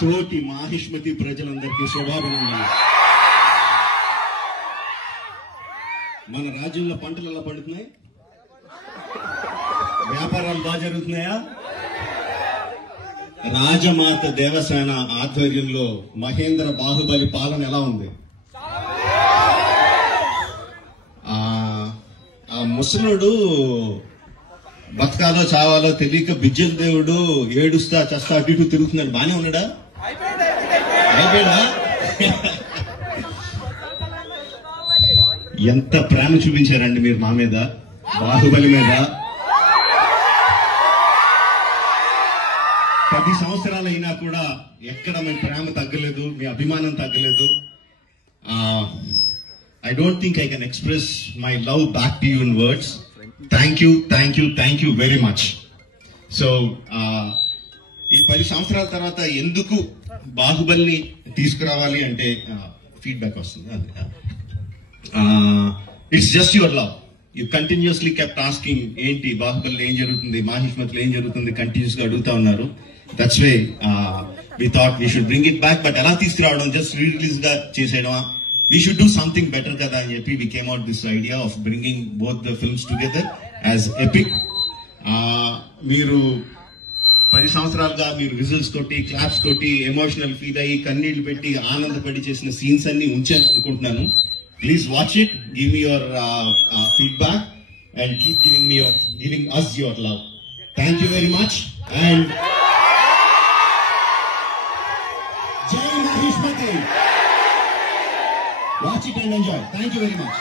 తోటి మాహిష్మతి ప్రజలందరికీ శుభాభినందనలు. మన రాజ్యంలో పంటలు ఎలా పండుతున్నాయి? వ్యాపారాలు బాగా జరుగుతున్నాయా? రాజమాత దేవసేన ఆధ్వర్యంలో మహేంద్ర బాహుబలి పాలన ఎలా ఉంది? ఆ ముసలుడు బతకాలో చావాలో తెలియక బిజ్జల దేవుడు ఏడుస్తా చస్తా అటు ఇటు తిరుగుతున్నాడు. బానే ఉన్నాడా? అయిపోయాడా? ఎంత ప్రేమ చూపించారండి మీరు మా మీద, బాహుబలి మీద. 10 సంవత్సరాలు అయినా కూడా ఎక్కడ మీ ప్రేమ తగ్గలేదు, మీ అభిమానం తగ్గలేదు. I don't think I can express my love back to you in words. Thank you very much. So, ఈ 10 సంవత్సరాల తర్వాత ఎందుకు బాహుబలిని తీసుకురావాలి అంటే ఫీడ్బ్యాక్ వస్తుంది. It's just your love. You continuously kept asking ఏంటి బాహుబలిలో ఏం జరుగుతుంది, మాహిష్మతిలో ఏం జరుగుతుంది, కంటిన్యూస్ గా అడుగుతా ఉన్నారు. That's way we thought we should bring it back. But ఎలా తీసుకురావడం, జస్ట్ రిలీజ్ గా చేసేయడం, we should do something better kada ani cheppi we came out this idea of bringing both the films together as epic. Meeru 10 సంవత్సరాలుగా మీరు whistles కొట్టి claps కొట్టి emotional feel అయ్యి కన్నీళ్లు పెట్టి ఆనందపడి చేసిన సీన్స్ అన్ని ఉంచాను అనుకుంటున్నాను. Please watch it, give me your feedback and keep giving us your love. Thank you very much and Jai Mahishmati. Watch it and enjoy. Thank you very much.